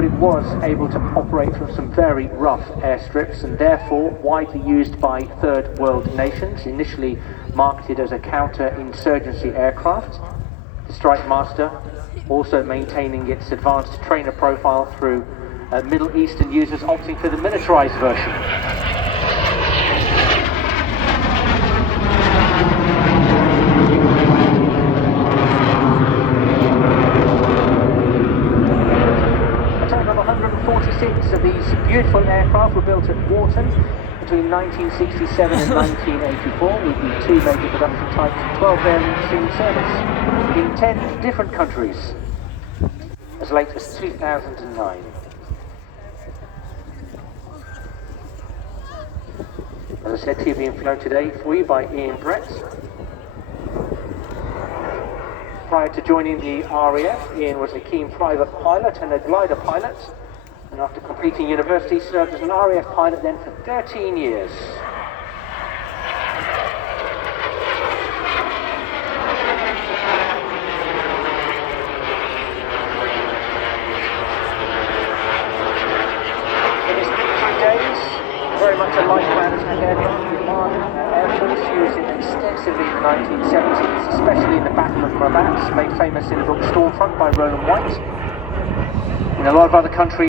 but it was able to operate from some very rough airstrips and therefore widely used by third world nations, initially marketed as a counter-insurgency aircraft. The Stikemaster also maintaining its advanced trainer profile through Middle Eastern users opting for the militarized version. A total of 146 of these beautiful aircraft were built at Wharton between 1967 and 1984, with the two major production types and 12 variants in service in 10 different countries as late as 2009. As I said, to you, being flown today for you by Ian Brett. Prior to joining the RAF, Ian was a keen private pilot and a glider pilot, and after completing university served as an RAF pilot then for 13 years. In his few days, very much a light management aircraft, Air Force used it extensively in the 1970s, especially in the Battle of Mobats, made famous in the book Stormfront by Roland White. In a lot of other countries,